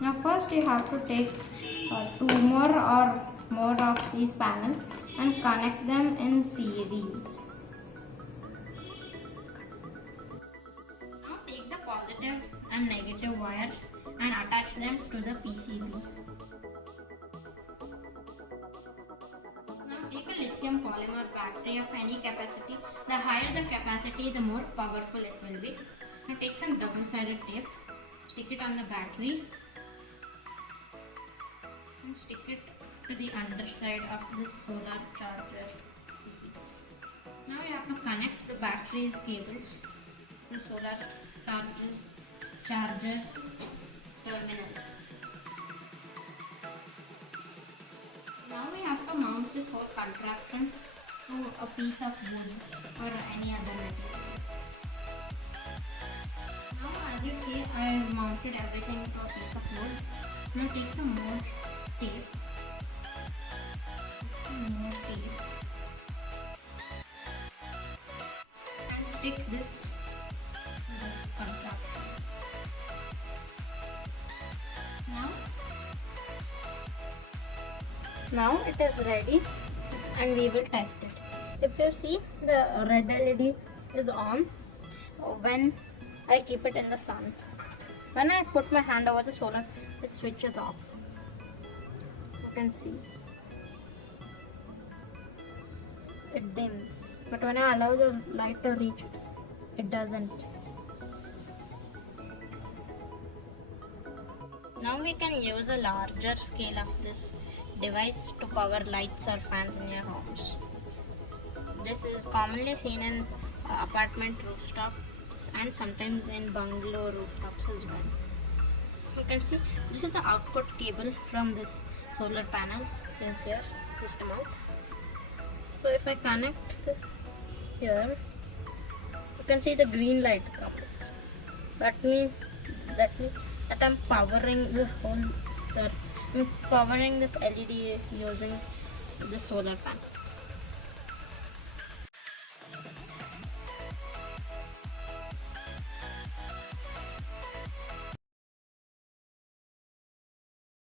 Now first you have to take two more or more of these panels and connect them in series. Now take the positive and negative wires and attach them to the PCB. Now take a lithium polymer battery of any capacity. The higher the capacity, the more powerful it will be. Now take some double-sided tape, stick it on the battery and stick it to the underside of this solar charger PCB. Now we have to connect the battery's cables, the solar chargers terminals. Now we have to mount this whole contraption to a piece of wood or any other material. Now as you see, I have mounted everything to a piece of wood. Now take some more tape. And stick this contraption. Now it is ready and we will test it. If you see, the red LED is on when I keep it in the sun. When I put my hand over the solar, it switches off. You can see it dims, but when I allow the light to reach it, it doesn't. Now we can use a larger scale of this device to power lights or fans in your homes. This is commonly seen in apartment rooftops and sometimes in bungalow rooftops as well. You can see this is the output cable from this solar panel. Since here, system out. So if I connect this here, you can see the green light comes. That means that I'm powering the whole, I'm powering this LED using the solar panel.